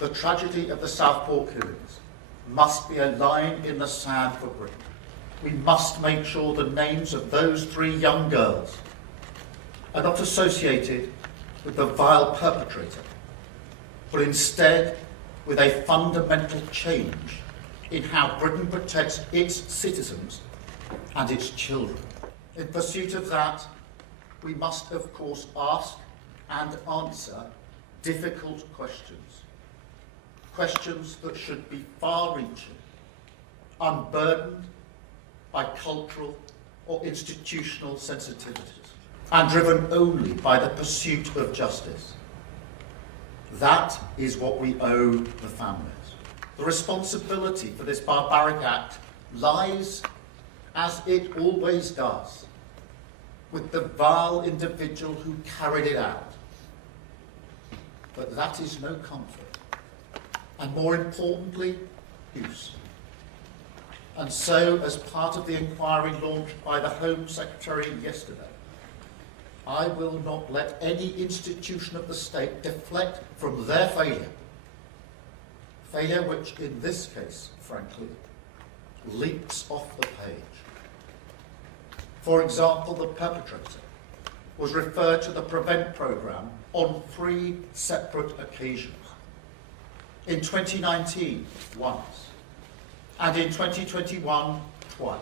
The tragedy of the Southport killings must be a line in the sand for Britain. We must make sure the names of those 3 young girls are not associated with the vile perpetrator, but instead with a fundamental change in how Britain protects its citizens and its children. In pursuit of that, we must, of course, ask and answer difficult questions. Questions that should be far-reaching, unburdened by cultural or institutional sensitivities, and driven only by the pursuit of justice. That is what we owe the families. The responsibility for this barbaric act lies, as it always does, with the vile individual who carried it out. But that is no comfort. And more importantly, use. And so, as part of the inquiry launched by the Home Secretary yesterday, I will not let any institution of the state deflect from their failure. Failure which, in this case, frankly, leaps off the page. For example, the perpetrator was referred to the PREVENT programme on 3 separate occasions. In 2019, once, and in 2021, twice.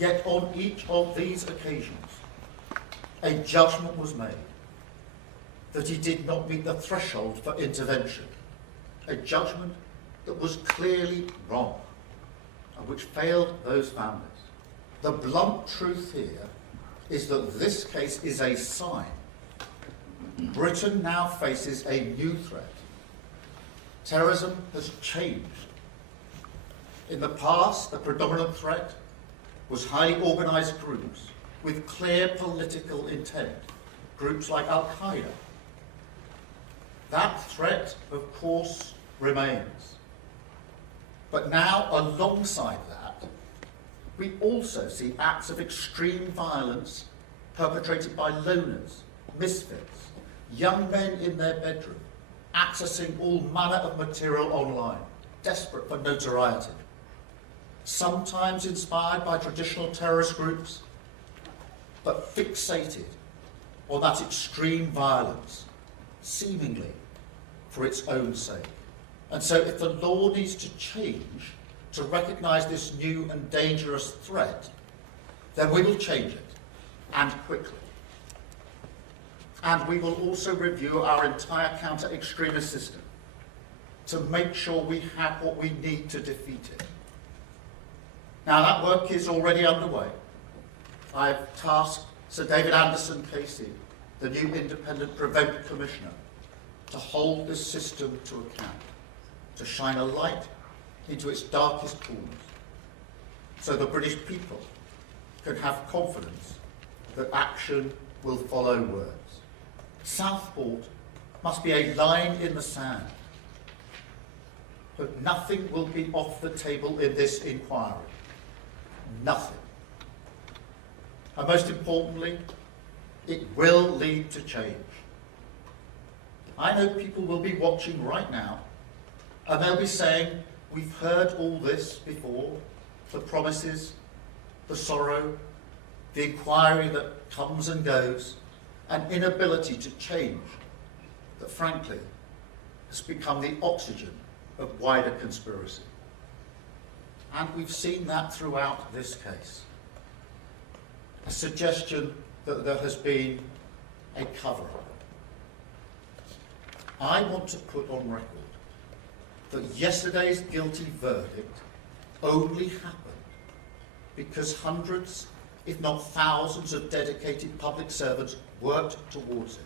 Yet on each of these occasions, a judgment was made that he did not meet the threshold for intervention, a judgment that was clearly wrong and which failed those families. The blunt truth here is that this case is a sign. Britain now faces a new threat. Terrorism has changed. In the past, the predominant threat was highly organised groups with clear political intent, groups like Al-Qaeda. That threat, of course, remains. But now, alongside that, we also see acts of extreme violence perpetrated by loners, misfits, young men in their bedroom, accessing all manner of material online, desperate for notoriety. Sometimes inspired by traditional terrorist groups, but fixated on that extreme violence, seemingly for its own sake. And so if the law needs to change to recognise this new and dangerous threat, then we will change it, and quickly. And we will also review our entire counter-extremist system to make sure we have what we need to defeat it. Now, that work is already underway. I've tasked Sir David Anderson KC, the new independent PREVENT Commissioner, to hold this system to account, to shine a light into its darkest corners, so the British people can have confidence that action will follow words. Southport must be a line in the sand, but nothing will be off the table in this inquiry. Nothing. And most importantly, it will lead to change. I know people will be watching right now, and they'll be saying, we've heard all this before, the promises, the sorrow, the inquiry that comes and goes, an inability to change that, frankly, has become the oxygen of wider conspiracy. And we've seen that throughout this case. A suggestion that there has been a cover-up. I want to put on record that yesterday's guilty verdict only happened because hundreds, if not thousands, of dedicated public servants worked towards it.